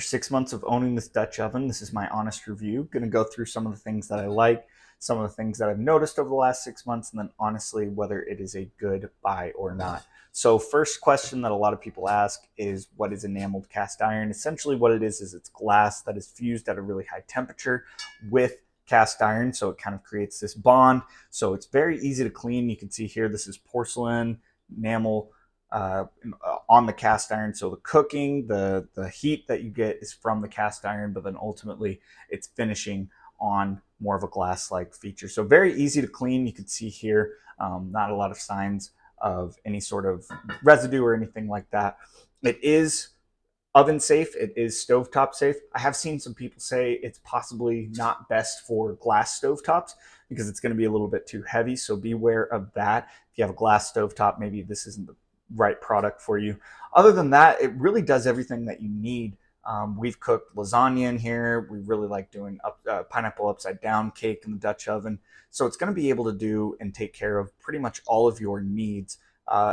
After 6 months of owning this Dutch oven, this is my honest review. Going to go through some of the things that I like, some of the things that I've noticed over the last 6 months, and then honestly whether it is a good buy or not. So first question that a lot of people ask is, what is enameled cast iron? Essentially what it is it's glass that is fused at a really high temperature with cast iron, so it kind of creates this bond. So it's very easy to clean. You can see here this is porcelain enamel on the cast iron. So the cooking, the heat that you get is from the cast iron, but then ultimately it's finishing on more of a glass-like feature. So very easy to clean. You can see here, not a lot of signs of any sort of residue or anything like that. It is oven safe. It is stovetop safe. I have seen some people say it's possibly not best for glass stovetops because it's going to be a little bit too heavy. So beware of that. If you have a glass stovetop, maybe this isn't the right product for you. Other than that, it really does everything that you need. We've cooked lasagna in here. We really like doing pineapple upside down cake in the Dutch oven. So it's going to be able to do and take care of pretty much all of your needs.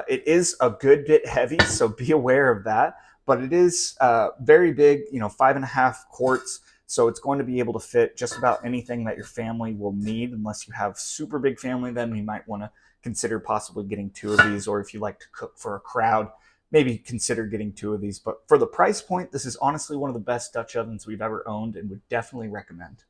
It is a good bit heavy, so be aware of that. But it is very big, 5.5 quarts. So it's going to be able to fit just about anything that your family will need. Unless you have super big family, then you might want to consider possibly getting 2 of these. Or if you like to cook for a crowd, maybe consider getting 2 of these. But for the price point, this is honestly one of the best Dutch ovens we've ever owned and would definitely recommend.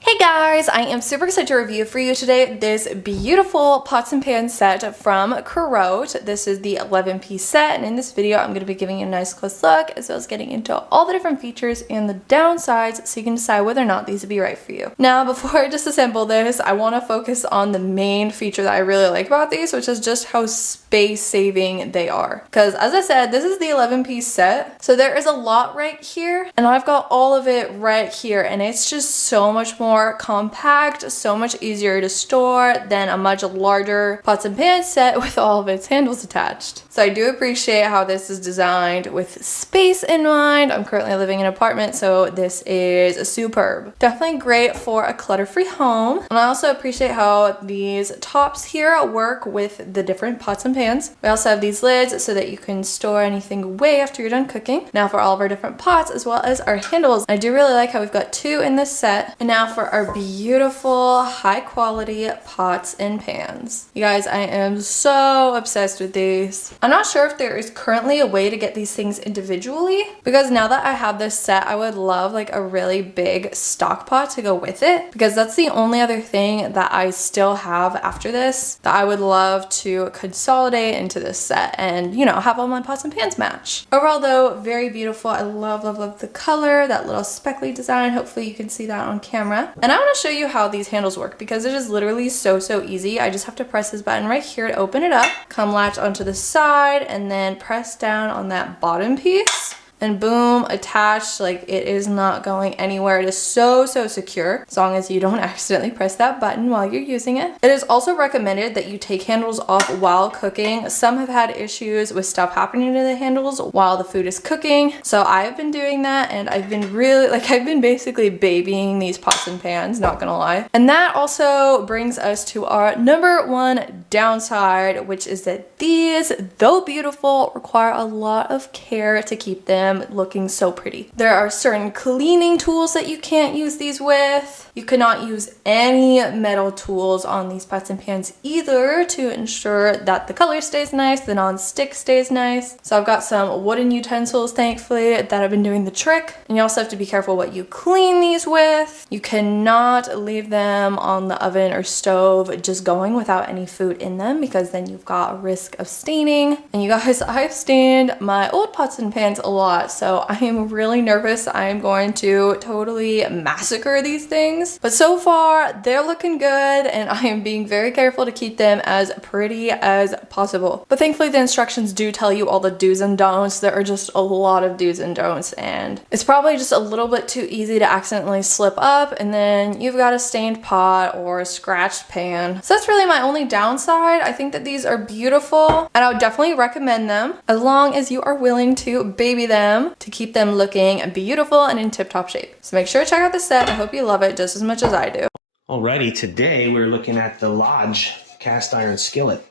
Hey guys, I am super excited to review for you today this beautiful pots and pans set from CAROTE. This is the 11-piece set, and in this video I'm going to be giving you a nice close look as well as getting into all the different features and the downsides so you can decide whether or not these would be right for you. Now before I disassemble this, I want to focus on the main feature that I really like about these, which is just how space saving they are. Because as I said, this is the 11-piece set, so there is a lot right here, and I've got all of it right here, and it's just so much more compact, so much easier to store than a much larger pots and pans set with all of its handles attached. So I do appreciate how this is designed with space in mind. I'm currently living in an apartment, so this is superb. Definitely great for a clutter-free home. And I also appreciate how these tops here work with the different pots and pans. We also have these lids so that you can store anything away after you're done cooking. Now for all of our different pots as well as our handles. I do really like how we've got 2 in this set. And now for our beautiful high quality pots and pans. You guys, I am so obsessed with these. I'm not sure if there is currently a way to get these things individually, because now that I have this set, I would love like a really big stock pot to go with it, because that's the only other thing that I still have after this that I would love to consolidate into this set and, have all my pots and pans match. Overall though, very beautiful. I love, love, love the color, that little speckly design. Hopefully you can see that on camera. And I want to show you how these handles work because it is literally so easy. I just have to press this button right here to open it up, come latch onto the side, and then press down on that bottom piece. And boom, attached. Like, it is not going anywhere. It is so secure as long as you don't accidentally press that button while you're using it. It is also recommended that you take handles off while cooking. Some have had issues with stuff happening to the handles while the food is cooking. So I've been doing that, and I've been I've been basically babying these pots and pans, not gonna lie. And that also brings us to our number 1 downside, which is that these, though beautiful, require a lot of care to keep them looking so pretty. There are certain cleaning tools that you can't use these with. You cannot use any metal tools on these pots and pans either to ensure that the color stays nice, the non-stick stays nice. So I've got some wooden utensils, thankfully, that have been doing the trick. And you also have to be careful what you clean these with. You cannot leave them on the oven or stove just going without any food in them, because then you've got a risk of staining. And you guys, I've stained my old pots and pans a lot, so I am really nervous. I am going to totally massacre these things. But so far, they're looking good, and I am being very careful to keep them as pretty as possible. But thankfully, the instructions do tell you all the do's and don'ts. There are just a lot of do's and don'ts, and it's probably just a little bit too easy to accidentally slip up, and then you've got a stained pot or a scratched pan. So that's really my only downside. I think that these are beautiful, and I would definitely recommend them as long as you are willing to baby them to keep them looking beautiful and in tip-top shape. So make sure to check out the set. I hope you love it just as much as I do. Alrighty, today we're looking at the Lodge cast iron skillet.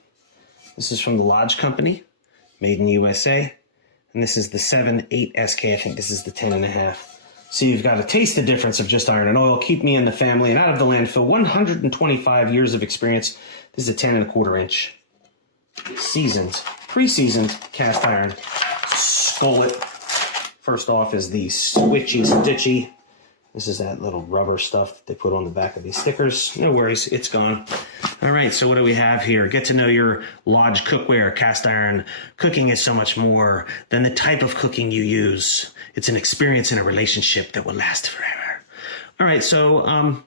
This is from the Lodge company, made in USA. and this is the 7/8 SK. I think this is the 10.5. So you've got to taste the difference of just iron and oil. Keep me in the family and out of the landfill. 125 years of experience. This is a 10.25 inch. Seasoned, pre-seasoned cast iron skillet. First off is the switchy stitchy. This is that little rubber stuff that they put on the back of these stickers. No worries, it's gone. All right, so what do we have here? Get to know your Lodge cookware, cast iron. Cooking is so much more than the type of cooking you use. It's an experience in a relationship that will last forever. All right, so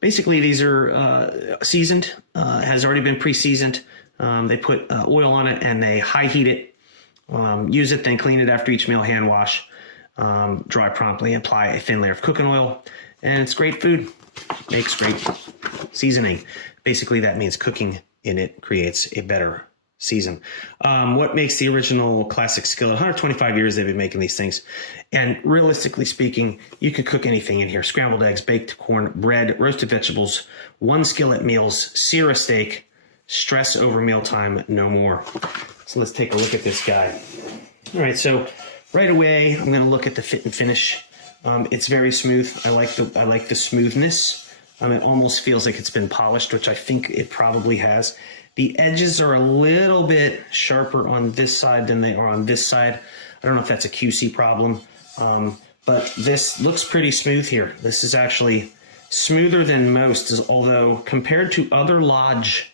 basically these are seasoned, has already been pre-seasoned. They put oil on it and they high heat it. Use it, then clean it after each meal, hand wash. Dry promptly, apply a thin layer of cooking oil, and it's great food. Makes great seasoning. Basically, that means cooking in it creates a better season. What makes the original classic skillet? 125 years they've been making these things. And realistically speaking, you could cook anything in here. Scrambled eggs, baked corn, bread, roasted vegetables, one skillet meals, sear a steak, stress over mealtime, no more. So let's take a look at this guy. All right, so right away, I'm going to look at the fit and finish. It's very smooth. I like the smoothness. It almost feels like it's been polished, which I think it probably has. The edges are a little bit sharper on this side than they are on this side. I don't know if that's a QC problem, but this looks pretty smooth here. This is actually smoother than most, although compared to other Lodge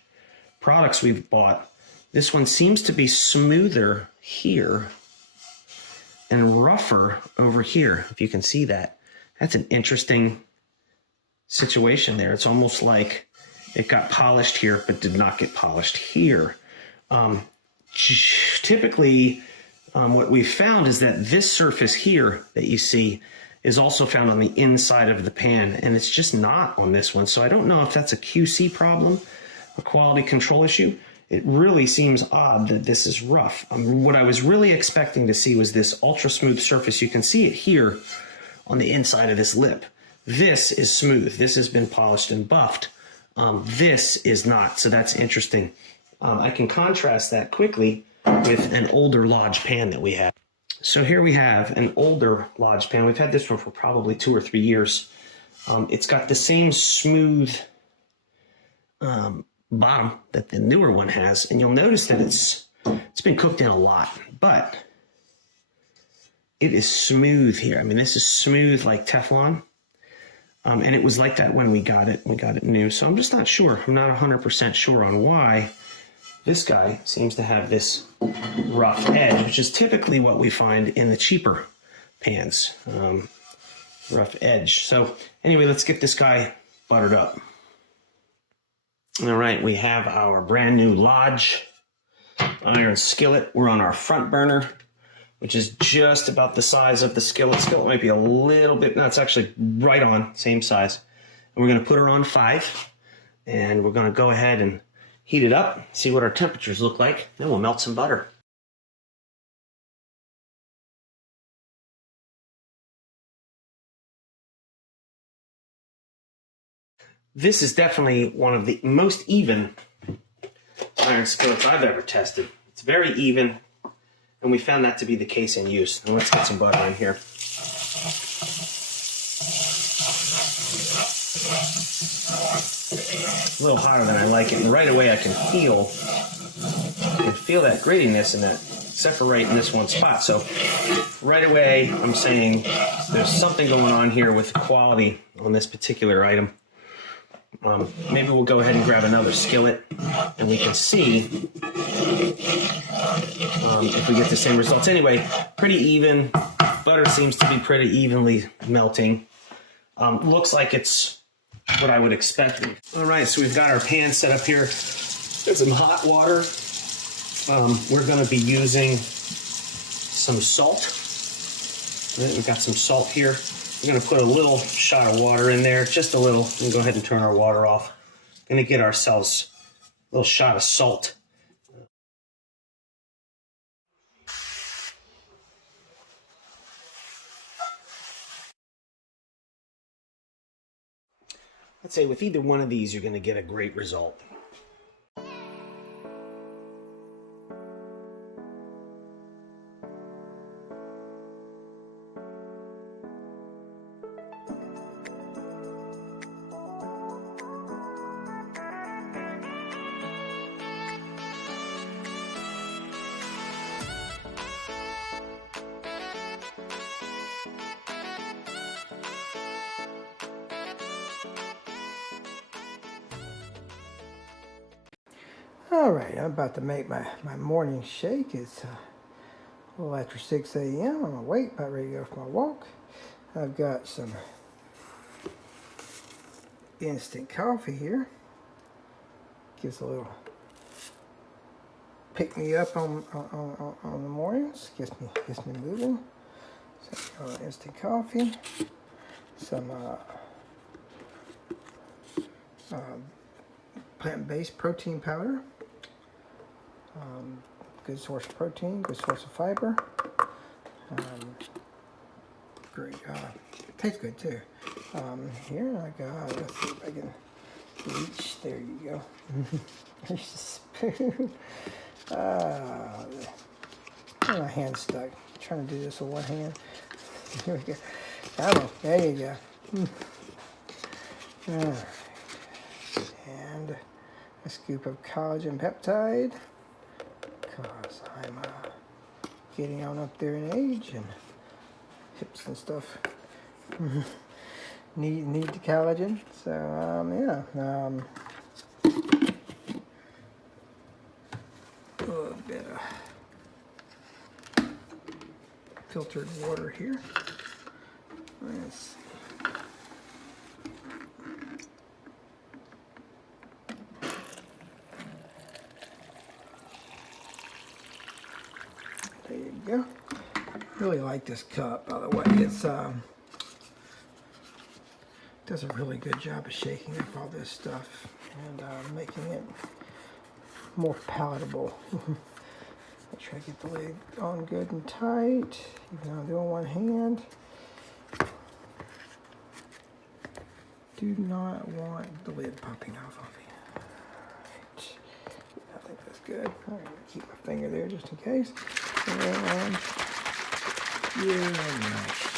products we've bought, this one seems to be smoother here and rougher over here, if you can see that. That's an interesting situation there. It's almost like it got polished here, but did not get polished here. Typically, what we've found is that this surface here that you see is also found on the inside of the pan, and it's just not on this one. So I don't know if that's a QC problem, a quality control issue. It really seems odd that this is rough. What I was really expecting to see was this ultra smooth surface. You can see it here on the inside of this lip. This is smooth. This has been polished and buffed. This is not, so that's interesting. I can contrast that quickly with an older Lodge pan that we have. So here we have an older Lodge pan. We've had this one for probably 2 or 3 years. It's got the same smooth bottom that the newer one has, and you'll notice that it's been cooked in a lot, but it is smooth here. I mean, this is smooth like Teflon, and it was like that when we got it. We got it new, so I'm just not sure. I'm not 100% sure on why this guy seems to have this rough edge, which is typically what we find in the cheaper pans. Rough edge. So anyway, let's get this guy buttered up. All right, we have our brand new Lodge iron skillet. We're on our front burner, which is just about the size of the skillet. Skillet might be a little bit, no, it's actually right on, same size. And we're gonna put her on 5, and we're gonna go ahead and heat it up, see what our temperatures look like, then we'll melt some butter. This is definitely one of the most even iron skillets I've ever tested. It's very even, and we found that to be the case in use. Now let's get some butter in here. A little hotter than I like it, and right away I can feel that grittiness and that separate in this one spot. So right away I'm saying there's something going on here with quality on this particular item. Maybe we'll go ahead and grab another skillet and we can see if we get the same results. Anyway, pretty even. Butter seems to be pretty evenly melting. Looks like it's what I would expect. All right, so we've got our pan set up here. There's some hot water. We're going to be using some salt. We've got some salt here. We're going to put a little shot of water in there, just a little, and go ahead and turn our water off. Going to get ourselves a little shot of salt. I'd say with either one of these, you're going to get a great result. All right, I'm about to make my morning shake. It's a little after 6 a.m. I'm awake, about ready to go for my walk. I've got some instant coffee here. Gives a little pick me up on the mornings. Gets me moving. So instant coffee. Some plant-based protein powder. Good source of protein, good source of fiber. Great, tastes good too. Here I got, let's see if I can reach, there you go. There's a spoon. My hand's stuck. I'm trying to do this with one hand. Here we go. Oh, there you go. Alright. And a scoop of collagen peptide, because I'm getting on up there in age and hips and stuff need the collagen. So yeah, a little bit of filtered water here. Let's see. There you go. Really like this cup, by the way. It's does a really good job of shaking up all this stuff and making it more palatable. Make sure I get the lid on good and tight, even though I'm doing one hand. Do not want the lid popping off of you. Right. I think that's good. All right, keep my finger there just in case. And yeah, nice.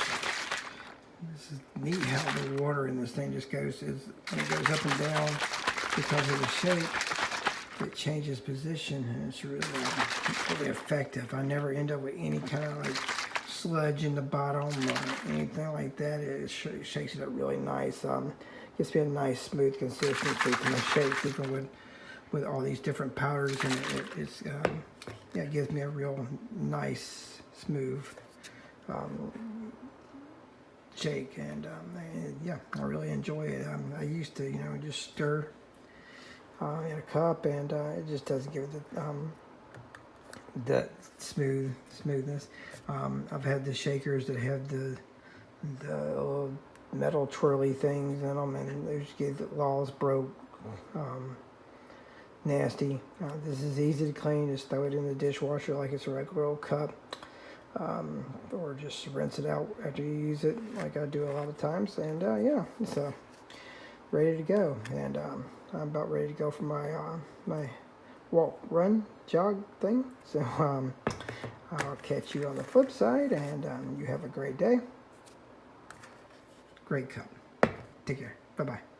This is neat how the water in this thing just goes, when it goes up and down because of the shape, it changes position, and it's really effective. I never end up with any kind of like sludge in the bottom or anything like that. It shakes it up really nice. Gives me a nice smooth consistency to my shakes, even with all these different powders, and it gives me a real nice smooth shake, and yeah, I really enjoy it. I used to, just stir in a cup, and it just doesn't give it that smoothness. I've had the shakers that have the little metal twirly things in them, and they just get the laws broke. Nasty. This is easy to clean. Just throw it in the dishwasher like it's a regular old cup. Or just rinse it out after you use it, like I do a lot of times, and yeah, it's ready to go. And I'm about ready to go for my my walk, run, jog thing. So I'll catch you on the flip side, and you have a great day. Great cup. Take care. Bye bye.